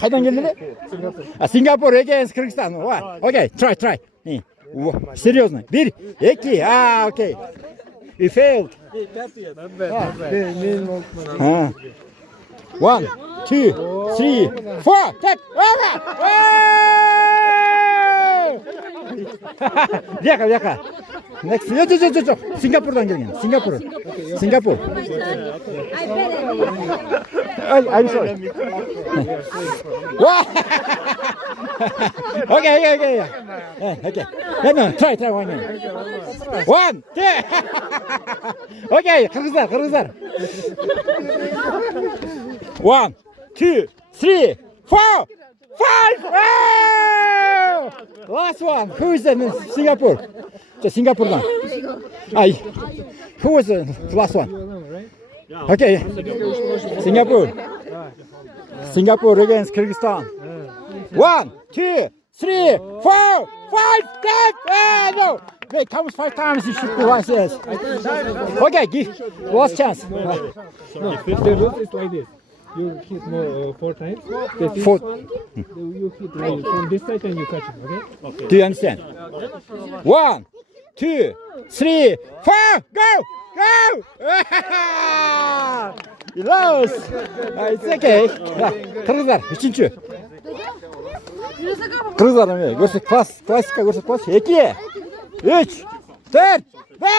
Қайдан келді? Сингапур against Кыргызстан. Окей, try. Серьезно. 1, 2, окей. You failed. Not bad. 1, 2, 3, 4. Take. Яка. Next. 저. 싱가포르дан келген. 싱가포르. I'm sorry. Okay. No, try one minute. 1, 2. Okay, Kırgızlar. 1, 2, 3, 4, 5. Last one. Who is in Singapore? 싱가포르dan. Who was the last one? Okay. Singapore against Kyrgyzstan. 1, 2, 3, 4, 5, 10. No. Wait, comes 5 times. You should do like this. Okay, give last chance. No, the rule is like this. You hit more 4 times. The fifth 4. one, you hit like from this side and you catch it. Okay. Do you understand? 1, 2, 3, 4. Go! You lost. It's okay. Kırgızlar 3. Kırgızlar görse klasika görse 2, 3, 4, 5.